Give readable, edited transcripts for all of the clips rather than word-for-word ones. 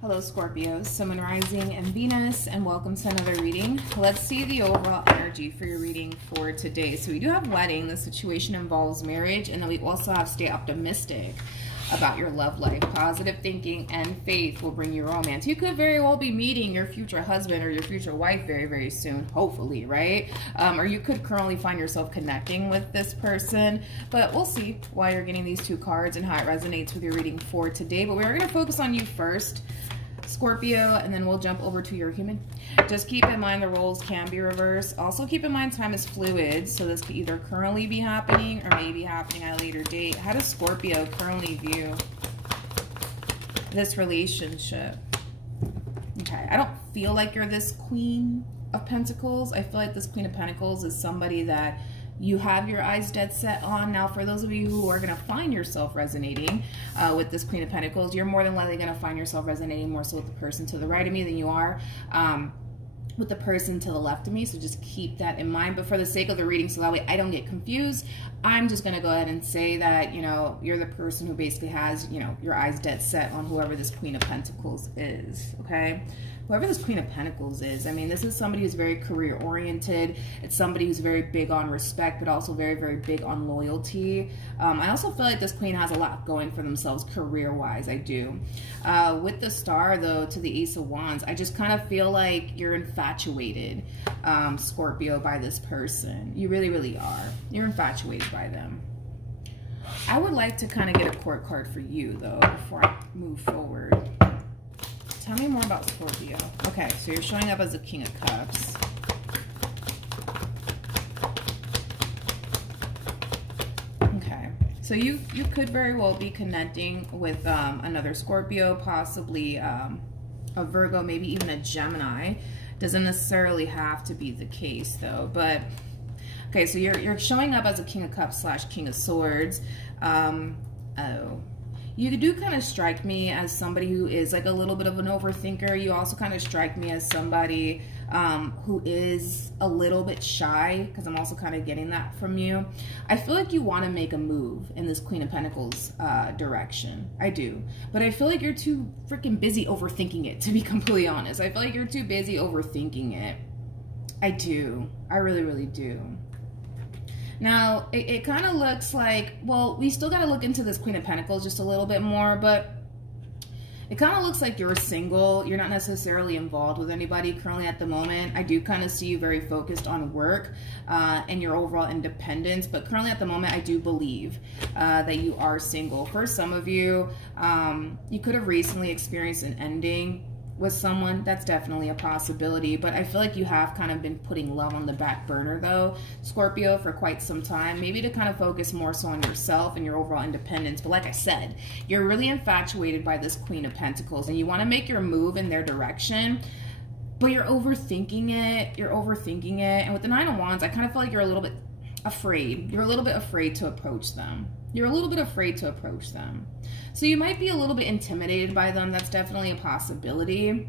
Hello Scorpios, Sun, Moon, Rising, and Venus, and welcome to another reading. Let's see the overall energy for your reading for today. So we do have wedding, the situation involves marriage, and then we also have stay optimistic about your love life. Positive thinking and faith will bring you romance. You could very well be meeting your future husband or your future wife very, very soon, hopefully, right? Or you could currently find yourself connecting with this person, but we'll see why you're getting these two cards and how it resonates with your reading for today. But we're going to focus on you first, Scorpio, and then we'll jump over to your human. Just keep in mind the roles can be reversed. Also keep in mind time is fluid, so this could either currently be happening or maybe happening at a later date. How does Scorpio currently view this relationship? Okay, I don't feel like you're this Queen of Pentacles. I feel like this Queen of Pentacles is somebody that you have your eyes dead set on. Now, for those of you who are going to find yourself resonating with this Queen of Pentacles, you're more than likely going to find yourself resonating more so with the person to the right of me than you are with the person to the left of me. So just keep that in mind. But for the sake of the reading, so that way I don't get confused, I'm just going to go ahead and say that, you know, you're the person who basically has, you know, your eyes dead set on whoever this Queen of Pentacles is, okay? Whoever this Queen of Pentacles is, I mean, this is somebody who's very career-oriented. It's somebody who's very big on respect, but also very, very big on loyalty. I also feel like this Queen has a lot going for themselves career-wise. I do. With the Star, though, to the Ace of Wands, I just kind of feel like you're infatuated, Scorpio, by this person. You really, really are. You're infatuated by them. I would like to kind of get a court card for you, though, before I move forward. Tell me more about Scorpio. Okay, so you're showing up as a King of Cups. Okay, so you could very well be connecting with another Scorpio, possibly a Virgo, maybe even a Gemini. Doesn't necessarily have to be the case, though. But okay, so you're showing up as a King of Cups / King of Swords. You do kind of strike me as somebody who is like a little bit of an overthinker. You also kind of strike me as somebody who is a little bit shy, because I'm also kind of getting that from you. I feel like you want to make a move in this Queen of Pentacles direction. I do. But I feel like you're too freaking busy overthinking it, to be completely honest. I feel like you're too busy overthinking it. I do. I really, really do. Now, it kind of looks like, well, we still got to look into this Queen of Pentacles just a little bit more, but it kind of looks like you're single. You're not necessarily involved with anybody currently at the moment. I do kind of see you very focused on work and your overall independence, but currently at the moment, I do believe that you are single. For some of you, you could have recently experienced an ending with someone. That's definitely a possibility, but I feel like you have kind of been putting love on the back burner, though, Scorpio, for quite some time, maybe to kind of focus more so on yourself and your overall independence. But like I said, you're really infatuated by this Queen of Pentacles, and you want to make your move in their direction, but you're overthinking it. You're overthinking it. And with the Nine of Wands, I kind of feel like you're a little bit afraid. You're a little bit afraid to approach them. You're a little bit afraid to approach them. So you might be a little bit intimidated by them. That's definitely a possibility.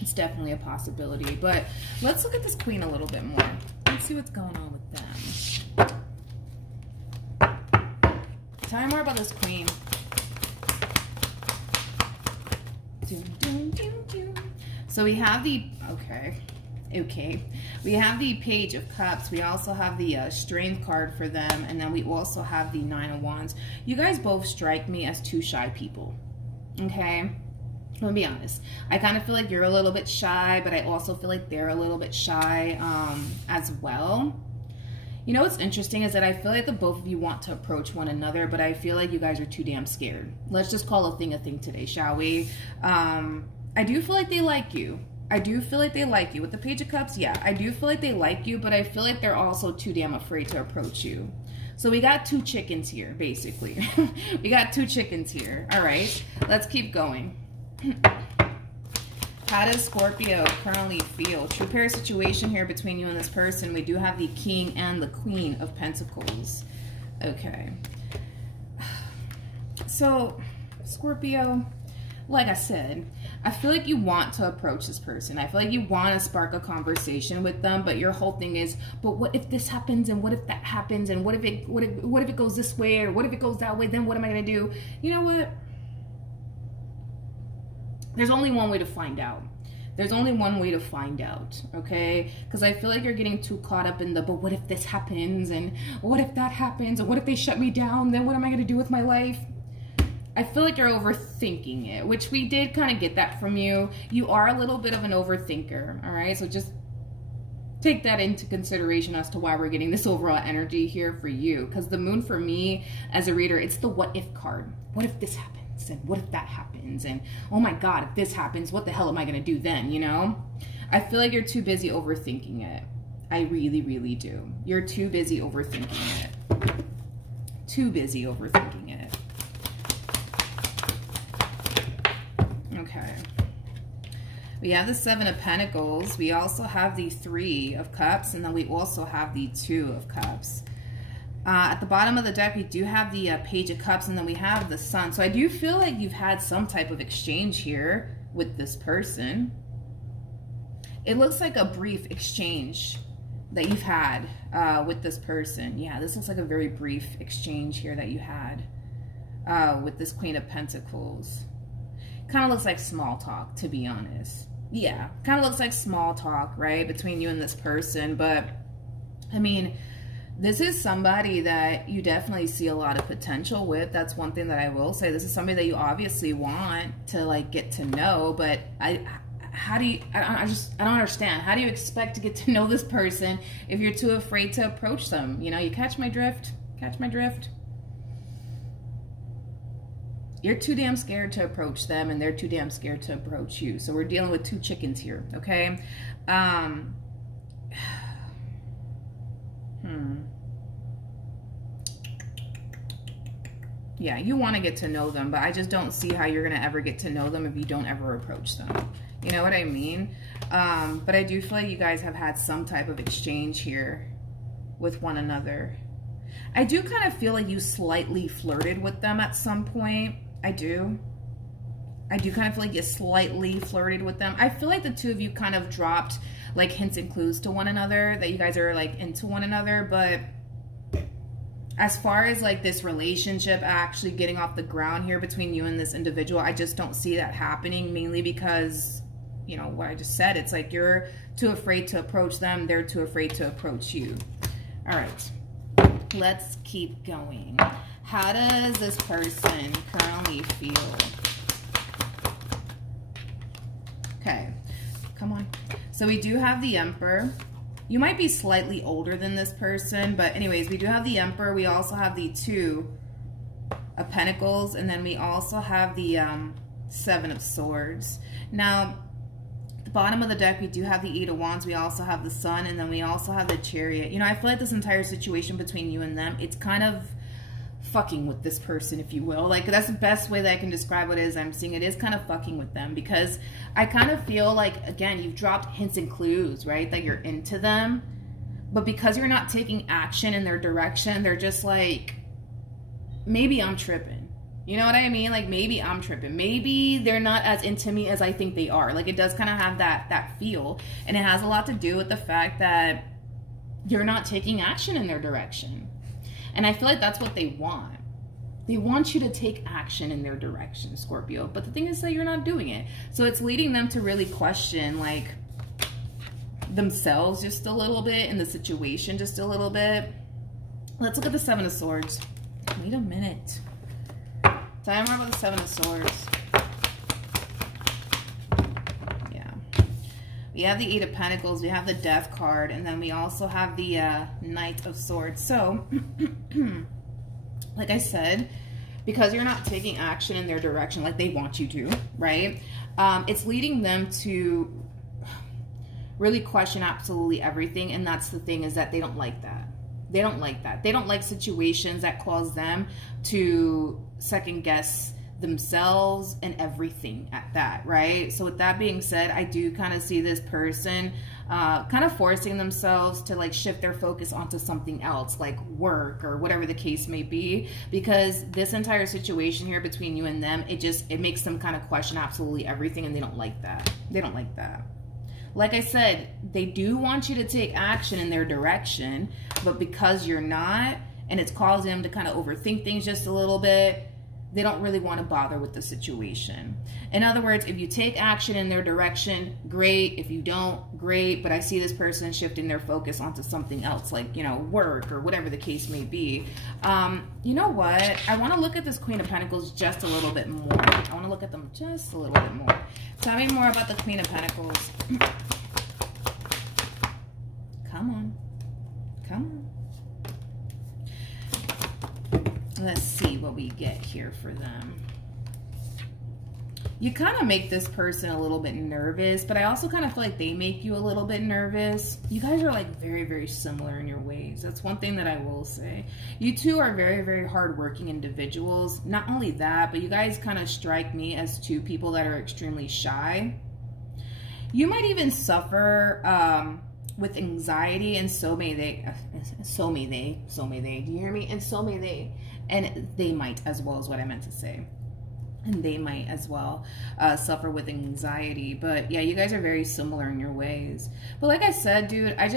It's definitely a possibility. But let's look at this Queen a little bit more. Let's see what's going on with them. Tell me more about this Queen. So we have the, okay, we have the Page of Cups. We also have the Strength card for them, and then we also have the Nine of Wands. You guys both strike me as two shy people, okay? I'm gonna be honest. I kind of feel like you're a little bit shy, but I also feel like they're a little bit shy as well. You know what's interesting is that I feel like the both of you want to approach one another, but I feel like you guys are too damn scared. Let's just call a thing today, shall we? I do feel like they like you. I do feel like they like you. With the Page of Cups, yeah, I do feel like they like you, but I feel like they're also too damn afraid to approach you. So we got two chickens here, basically. We got two chickens here. All right, let's keep going. How does Scorpio currently feel? True pair situation here between you and this person. We do have the King and the Queen of Pentacles. Okay. So, Scorpio, like I said, I feel like you want to approach this person. I feel like you want to spark a conversation with them, but your whole thing is, but what if this happens, and what if that happens, and what if it goes this way, or what if it goes that way, then what am I going to do? You know what? there's only one way to find out. There's only one way to find out, okay? Because I feel like you're getting too caught up in the, but what if this happens? And what if that happens? And what if they shut me down? Then what am I going to do with my life? I feel like you're overthinking it, which we did kind of get that from you. You are a little bit of an overthinker, all right? So just take that into consideration as to why we're getting this overall energy here for you. Because the moon for me as a reader, it's the what if card. What if this happens? And what if that happens? And oh my God, if this happens, what the hell am I going to do then, you know? I feel like you're too busy overthinking it. I really, really do. You're too busy overthinking it. Too busy overthinking it. Okay. We have the 7 of Pentacles. We also have the 3 of Cups. And then we also have the 2 of Cups. At the bottom of the deck, we do have the Page of Cups, and then we have the Sun. So I do feel like you've had some type of exchange here with this person. It looks like a brief exchange that you've had with this person. Yeah, this looks like a very brief exchange here that you had with this Queen of Pentacles. Kind of looks like small talk, to be honest. Yeah, kind of looks like small talk, right, between you and this person. But, I mean, this is somebody that you definitely see a lot of potential with. That's one thing that I will say. This is somebody that you obviously want to, like, get to know. But I don't understand. How do you expect to get to know this person if you're too afraid to approach them? You know, you catch my drift? Catch my drift? You're too damn scared to approach them, and they're too damn scared to approach you. So we're dealing with two chickens here, okay? Yeah, you want to get to know them, but I just don't see how you're going to ever get to know them if you don't ever approach them. You know what I mean? But I do feel like you guys have had some type of exchange here with one another. I do kind of feel like you slightly flirted with them at some point. I do kind of feel like you slightly flirted with them. I feel like the two of you kind of dropped like hints and clues to one another that you guys are like into one another. But as far as like this relationship actually getting off the ground here between you and this individual, I just don't see that happening, mainly because, you know, what I just said. It's like you're too afraid to approach them. They're too afraid to approach you. All right. Let's keep going. How does this person currently feel? Okay, come on. So we do have the Emperor. You might be slightly older than this person, but anyways, we do have the Emperor. We also have the 2 of Pentacles, and then we also have the 7 of Swords. Now, at the bottom of the deck, we do have the 8 of Wands. We also have the Sun, and then we also have the Chariot. You know, I feel like this entire situation between you and them, it's kind of fucking with this person, if you will. Like, that's the best way that I can describe what it is I'm seeing. It is kind of fucking with them, because I kind of feel like, again, you've dropped hints and clues, right, that you're into them, but because you're not taking action in their direction, they're just like, maybe I'm tripping. You know what I mean? Like, maybe I'm tripping. Maybe they're not as into me as I think they are. Like, it does kind of have that feel, and it has a lot to do with the fact that you're not taking action in their direction. And I feel like that's what they want. They want you to take action in their direction, Scorpio. But the thing is that you're not doing it. So it's leading them to really question, like, themselves just a little bit and the situation just a little bit. Let's look at the 7 of Swords. Wait a minute. Tell me more about the 7 of Swords. Yeah. We have the 8 of Pentacles. We have the Death card. And then we also have the Knight of Swords. So, like I said, because you're not taking action in their direction like they want you to, right? It's leading them to really question absolutely everything. And that's the thing, is that they don't like that. They don't like that. They don't like situations that cause them to second guess themselves and everything at that, right? So with that being said, I do kind of see this person kind of forcing themselves to like shift their focus onto something else, like work or whatever the case may be, because this entire situation here between you and them, it makes them kind of question absolutely everything, and they don't like that. They don't like that. Like I said, they do want you to take action in their direction, but because you're not, and it's causing them to kind of overthink things just a little bit, they don't really want to bother with the situation. In other words, if you take action in their direction, great. If you don't, great. But I see this person shifting their focus onto something else, like, you know, work or whatever the case may be. You know what? I want to look at this Queen of Pentacles just a little bit more. I want to look at them just a little bit more. Tell me more about the Queen of Pentacles. Come on. Come on. Let's see what we get here for them. You kind of make this person a little bit nervous, but I also kind of feel like they make you a little bit nervous. You guys are like very, very similar in your ways. That's one thing that I will say. You two are very, very hardworking individuals. Not only that, but you guys kind of strike me as two people that are extremely shy. You might even suffer with anxiety, and so may they. So may they. So may they. Do you hear me? And so may they. And they might as well, is what I meant to say. And they might as well suffer with anxiety. But yeah, you guys are very similar in your ways. But like I said, dude, I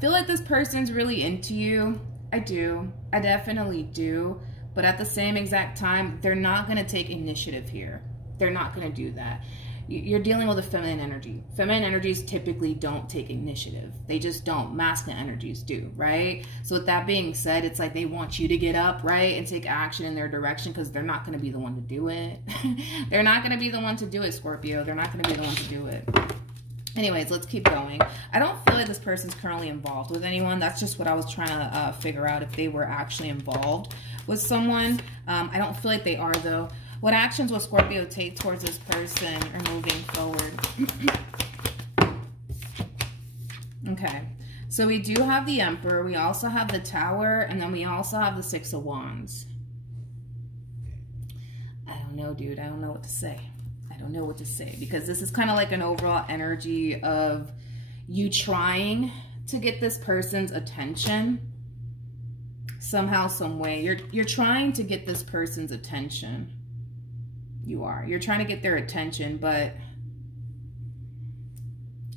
feel like this person's really into you. I do. I definitely do. But at the same exact time, they're not going to take initiative here. They're not going to do that. You're dealing with a feminine energy. Feminine energies typically don't take initiative. They just don't. Masculine energies do, right? So with that being said, it's like they want you to get up, right, and take action in their direction, because they're not going to be the one to do it. They're not going to be the one to do it, Scorpio. They're not going to be the one to do it. Anyways, let's keep going. I don't feel like this person's currently involved with anyone. That's just what I was trying to figure out, if they were actually involved with someone. I don't feel like they are, though. What actions will Scorpio take towards this person or moving forward? Okay, so we do have the Emperor. We also have the Tower. And then we also have the Six of Wands. I don't know, dude. I don't know what to say. I don't know what to say. Because this is kind of like an overall energy of you trying to get this person's attention. Somehow, some way. You're trying to get this person's attention. You are. You're trying to get their attention, but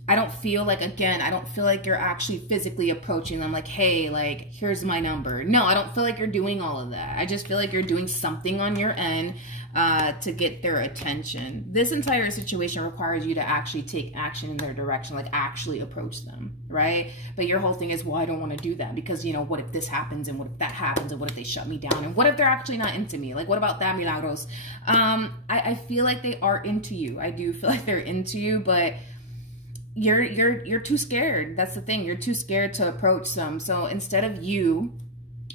I don't feel like, again, I don't feel like you're actually physically approaching them like, hey, like, here's my number. No, I don't feel like you're doing all of that. I just feel like you're doing something on your end to get their attention. This entire situation requires you to actually take action in their direction, like actually approach them, right? But your whole thing is, well, I don't want to do that because, you know, what if this happens, and what if that happens, and what if they shut me down, and what if they're actually not into me? Like, what about that, Milagros? I feel like they are into you. I do feel like they're into you, but you're too scared. That's the thing. You're too scared to approach them. So instead of you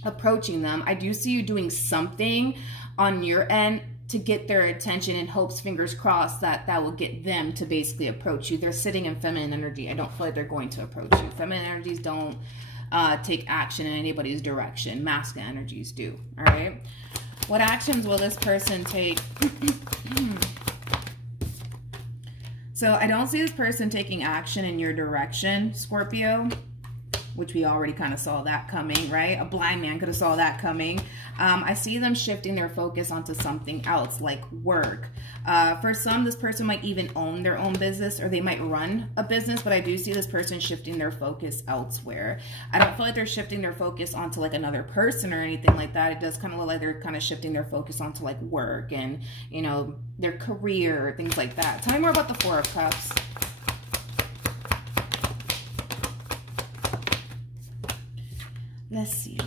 approaching them, I do see you doing something on your end to get their attention, in hopes, fingers crossed, that that will get them to basically approach you. They're sitting in feminine energy. I don't feel like they're going to approach you. Feminine energies don't take action in anybody's direction. Masculine energies do. All right. What actions will this person take? So I don't see this person taking action in your direction, Scorpio, which we already kind of saw that coming, right? A blind man could have saw that coming. I see them shifting their focus onto something else, like work. For some, this person might even own their own business, or they might run a business, but I do see this person shifting their focus elsewhere. I don't feel like they're shifting their focus onto like another person or anything like that. It does kind of look like they're kind of shifting their focus onto like work and, you know, their career, things like that. Tell me more about the Four of Cups. Let's see.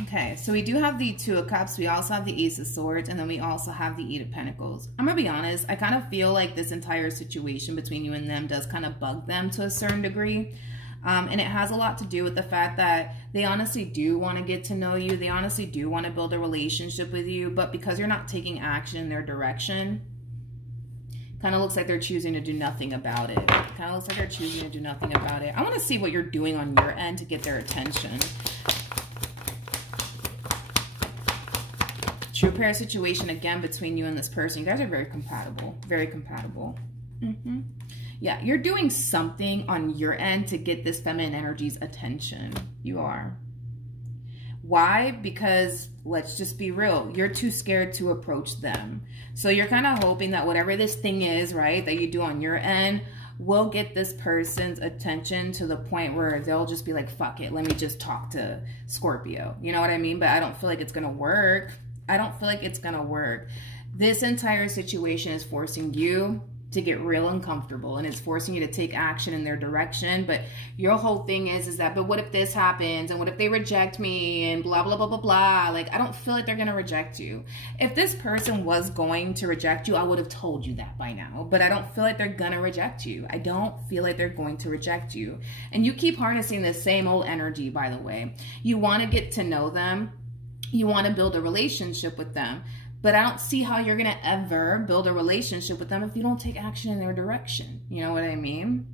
Okay, so we do have the Two of Cups. We also have the Ace of Swords, and then we also have the Eight of Pentacles. I'm gonna be honest, I kind of feel like this entire situation between you and them does kind of bug them to a certain degree. And it has a lot to do with the fact that they honestly do want to get to know you. They honestly do want to build a relationship with you, but because you're not taking action in their direction, kind of looks like they're choosing to do nothing about it. Kind of looks like they're choosing to do nothing about it. I want to see what you're doing on your end to get their attention. True pair situation again between you and this person. You guys are very compatible. Very compatible. Yeah, you're doing something on your end to get this feminine energy's attention. You are. Why? Because let's just be real. You're too scared to approach them. So you're kind of hoping that whatever this thing is, right, that you do on your end will get this person's attention to the point where they'll just be like, fuck it, let me just talk to Scorpio. You know what I mean? But I don't feel like it's going to work. I don't feel like it's gonna work. This entire situation is forcing you to get real uncomfortable, and it's forcing you to take action in their direction. But your whole thing is that, but what if this happens, and what if they reject me, and blah, blah, blah, blah, blah. Like, I don't feel like they're going to reject you. If this person was going to reject you, I would have told you that by now, but I don't feel like they're going to reject you. I don't feel like they're going to reject you. And you keep harnessing the same old energy, by the way. You want to get to know them. You want to build a relationship with them. But I don't see how you're going to ever build a relationship with them if you don't take action in their direction. You know what I mean?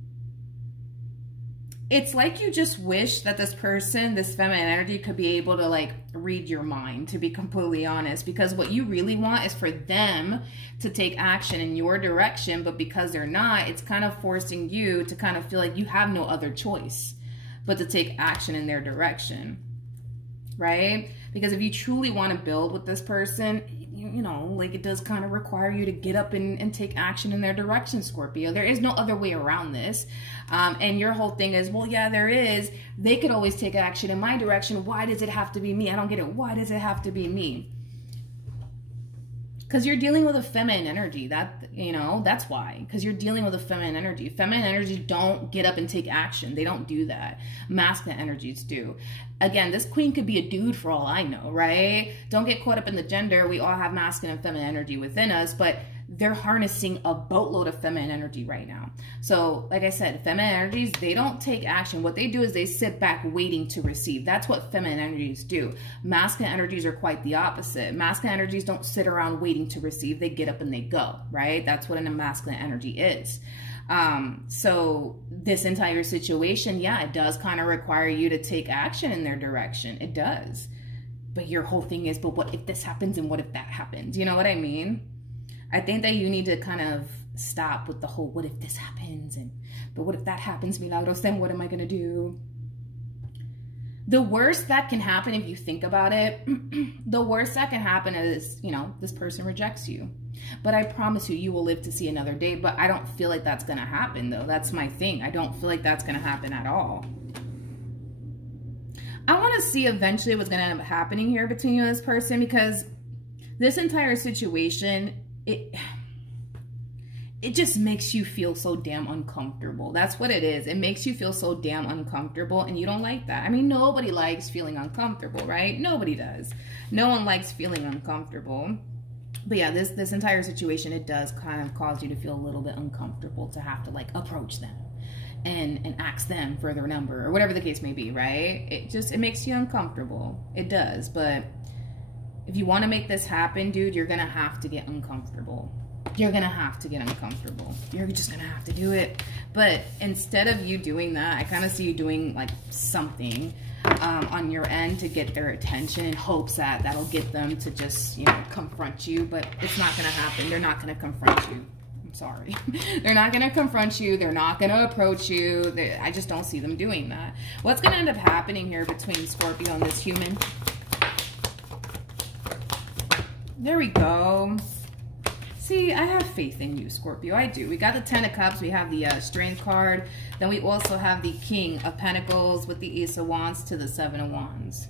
It's like you just wish that this person, this feminine energy, could be able to like read your mind, to be completely honest. Because what you really want is for them to take action in your direction. But because they're not, it's kind of forcing you to kind of feel like you have no other choice but to take action in their direction. Right? Because if you truly want to build with this person, you know, like it does kind of require you to get up and take action in their direction, Scorpio. There is no other way around this. And your whole thing is, well, yeah, there is. They could always take action in my direction. Why does it have to be me? I don't get it. Why does it have to be me? Because you're dealing with a feminine energy. That, you know, that's why. Because you're dealing with a feminine energy. Feminine energies don't get up and take action. They don't do that. Masculine energies do. Again, this queen could be a dude for all I know, right? Don't get caught up in the gender. We all have masculine and feminine energy within us, but they're harnessing a boatload of feminine energy right now. So, like I said, feminine energies, they don't take action. What they do is they sit back waiting to receive. That's what feminine energies do. Masculine energies are quite the opposite. Masculine energies don't sit around waiting to receive. They get up and they go, right? That's what a masculine energy is. So this entire situation, yeah, it does kind of require you to take action in their direction. It does. But your whole thing is, but what if this happens and what if that happens? You know what I mean? I think that you need to kind of stop with the whole, what if this happens? And, but what if that happens, Milagros? Then what am I going to do? The worst that can happen, if you think about it, the worst that can happen is, you know, this person rejects you. But I promise you, you will live to see another day. But I don't feel like that's going to happen, though. That's my thing. I don't feel like that's going to happen at all. I want to see eventually what's going to end up happening here between you and this person, because this entire situation, it just makes you feel so damn uncomfortable. That's what it is. It makes you feel so damn uncomfortable, and you don't like that. I mean, nobody likes feeling uncomfortable, right? Nobody does. No one likes feeling uncomfortable. But yeah, this entire situation, it does kind of cause you to feel a little bit uncomfortable to have to like approach them and ask them for their number or whatever the case may be, right? It makes you uncomfortable. It does. But if you want to make this happen, dude, you're going to have to get uncomfortable. You're going to have to get uncomfortable. You're just going to have to do it. But instead of you doing that, I kind of see you doing like something on your end to get their attention in hopes that that'll get them to just, you know, confront you. But it's not going to happen. They're not going to confront you. I'm sorry. They're not going to confront you. They're not going to approach you. I just don't see them doing that. What's going to end up happening here between Scorpio and this human? There we go. See, I have faith in you, Scorpio. I do. We got the Ten of Cups. We have the Strength card. Then we also have the King of Pentacles with the Ace of Wands to the Seven of Wands.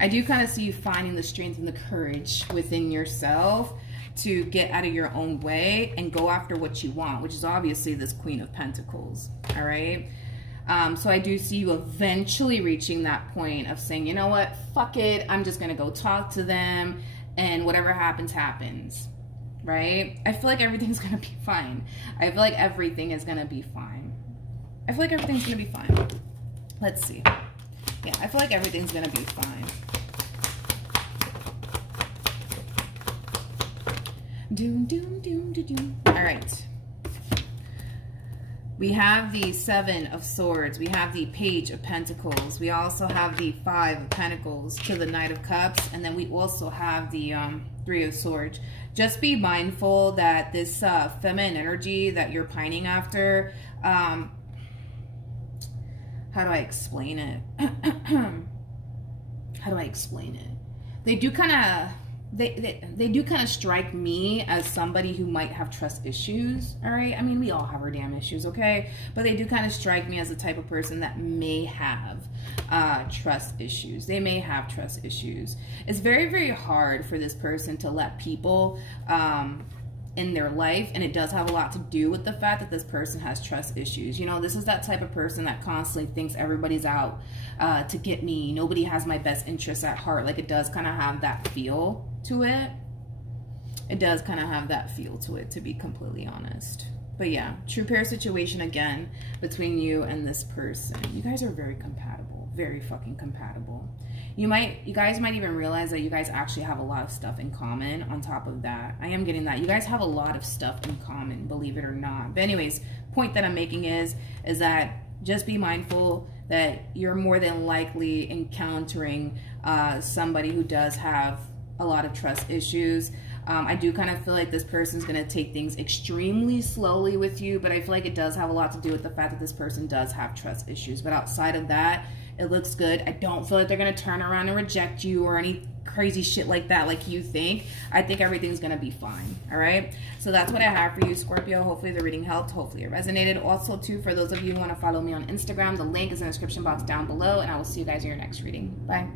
I do kind of see you finding the strength and the courage within yourself to get out of your own way and go after what you want, which is obviously this Queen of Pentacles. All right? So I do see you eventually reaching that point of saying, you know what? Fuck it. I'm just going to go talk to them. And whatever happens, happens, right? I feel like everything's going to be fine. I feel like everything is going to be fine. I feel like everything's going to be fine. Let's see. Yeah, I feel like everything's going to be fine. Doom, doom, doom, doom, doom. All right. We have the Seven of Swords. We have the Page of Pentacles. We also have the Five of Pentacles to the Knight of Cups. And then we also have the Three of Swords. Just be mindful that this feminine energy that you're pining after, how do I explain it? How do I explain it? They do kind of they do kind of strike me as somebody who might have trust issues, all right? I mean, we all have our damn issues, okay? But they do kind of strike me as the type of person that may have trust issues. They may have trust issues. It's very, very hard for this person to let people in their life, and it does have a lot to do with the fact that this person has trust issues. You know, this is that type of person that constantly thinks everybody's out to get me. Nobody has my best interests at heart. Like, it does kind of have that feel to it. It does kind of have that feel to it, to be completely honest. But yeah, true pair situation again between you and this person. You guys are very compatible, very fucking compatible. You guys might even realize that you guys actually have a lot of stuff in common on top of that. I am getting that. You guys have a lot of stuff in common, believe it or not. But anyways, point that I'm making is that just be mindful that you're more than likely encountering somebody who does have a lot of trust issues. I do kind of feel like this person's going to take things extremely slowly with you, but I feel like it does have a lot to do with the fact that this person does have trust issues. But outside of that, it looks good. I don't feel like they're going to turn around and reject you or any crazy shit like that like you think. I think everything's going to be fine, all right? So that's what I have for you, Scorpio. Hopefully the reading helped. Hopefully it resonated. Also, too, for those of you who want to follow me on Instagram, the link is in the description box down below, and I will see you guys in your next reading. Bye.